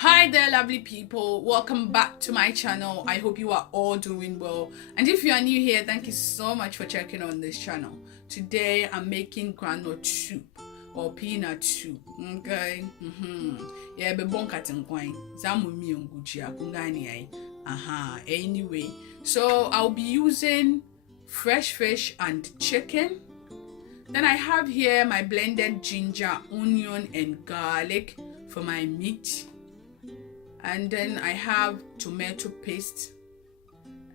Hi there, lovely people. Welcome back to my channel. I hope you are all doing well. And if you are new here, thank you so much for checking on this channel. Today I'm making groundnut soup or peanut soup. Okay. Yeah, be bonkatin kwai. Zamu mi onguji akungani ai. Anyway, so I'll be using fresh fish and chicken. Then I have here my blended ginger, onion, and garlic for my meat. And then I have tomato paste,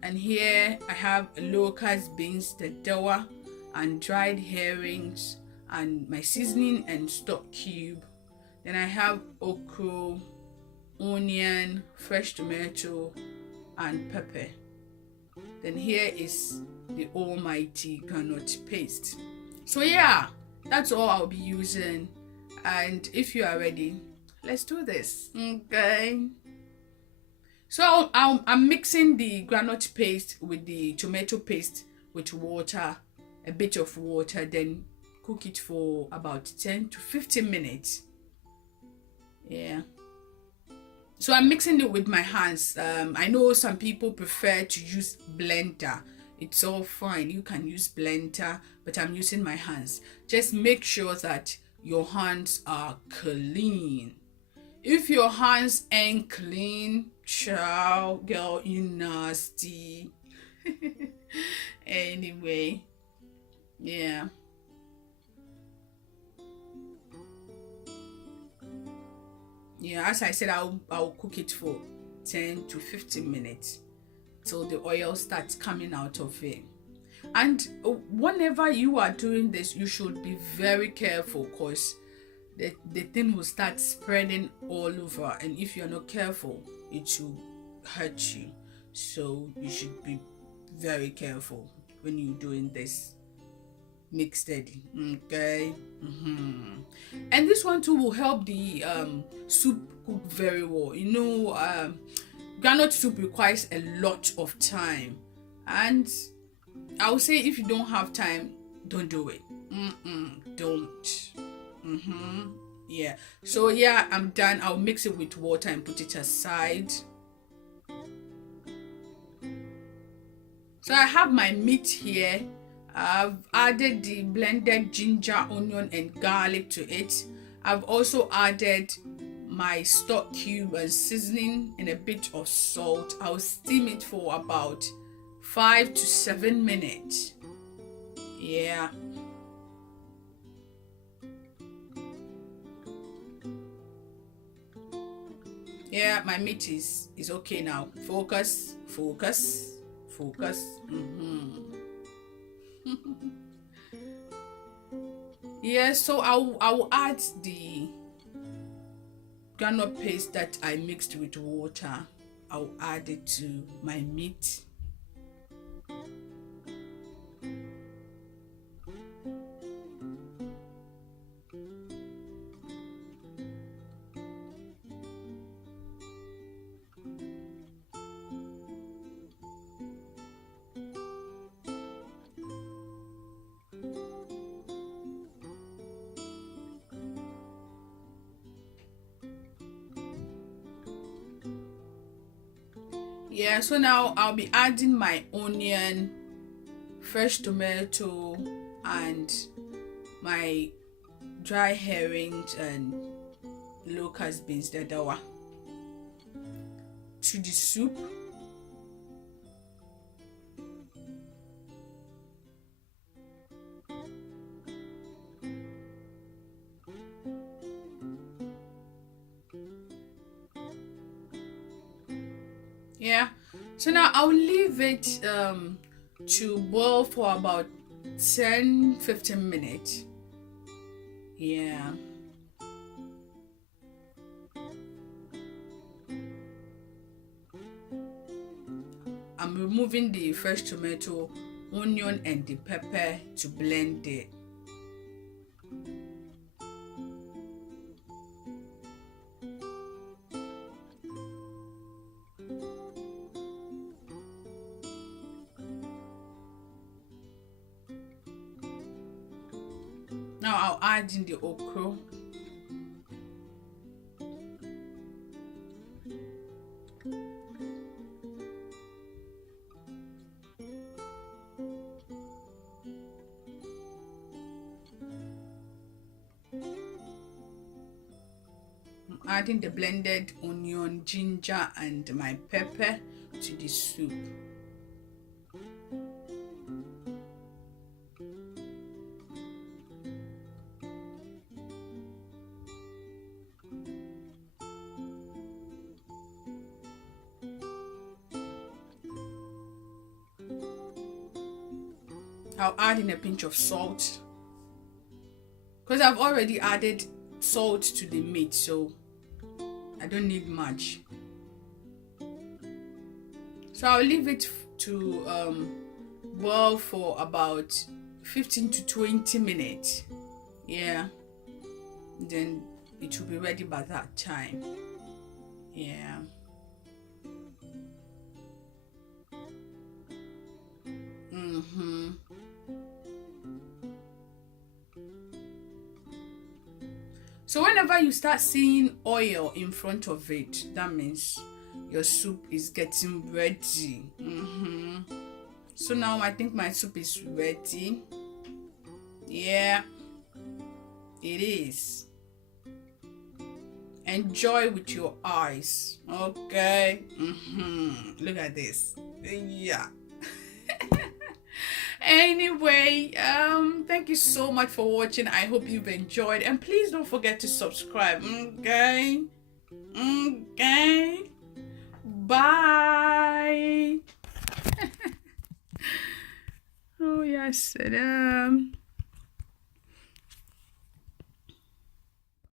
and here I have locust beans, Dadawa, and dried herrings, and my seasoning and stock cube. Then I have okra, onion, fresh tomato, and pepper. Then here is the almighty groundnut paste. So yeah, that's all I'll be using. And if you are ready, let's do this. Okay. So I'm mixing the groundnut paste with the tomato paste with water, a bit of water, then cook it for about 10 to 15 minutes. Yeah. So I'm mixing it with my hands. I know some people prefer to use blender. It's all fine. You can use blender, but I'm using my hands. Just make sure that your hands are clean. If your hands ain't clean, child, girl, you nasty. Anyway, yeah. Yeah, as I said, I'll cook it for 10 to 15 minutes till the oil starts coming out of it. And whenever you are doing this, you should be very careful, because the thing will start spreading all over, and if you're not careful, it will hurt you. So you should be very careful when you're doing this. Mix steady, okay. And this one too will help the soup cook very well. You know, groundnut soup requires a lot of time, and I would say if you don't have time, don't do it. Don't. Yeah. So yeah, I'm done. I'll mix it with water and put it aside. So I have my meat here. I've added the blended ginger, onion, and garlic to it. I've also added my stock cube and seasoning and a bit of salt. I'll steam it for about 5 to 7 minutes. Yeah. Yeah, my meat is okay now. Focus. Yeah, so I'll add the groundnut paste that I mixed with water. I'll add it to my meat. Yeah, so now I'll be adding my onion, fresh tomato, and my dry herrings and locust beans, Dadawa, to the soup. Yeah, so now I'll leave it to boil for about 10-15 minutes. Yeah. I'm removing the fresh tomato, onion, and the pepper to blend it. Now I'll add in the okra. adding the blended onion, ginger, and my pepper to the soup. I'll add in a pinch of salt because I've already added salt to the meat, so I don't need much. So I'll leave it to boil for about 15 to 20 minutes. Yeah, then it will be ready by that time. Yeah. So whenever you start seeing oil in front of it, that means your soup is getting ready. So now I think my soup is ready. Yeah, it is. Enjoy with your eyes. Okay. Look at this. Yeah. Anyway, thank you so much for watching. I hope you've enjoyed, and please don't forget to subscribe. Okay, bye. Oh yes.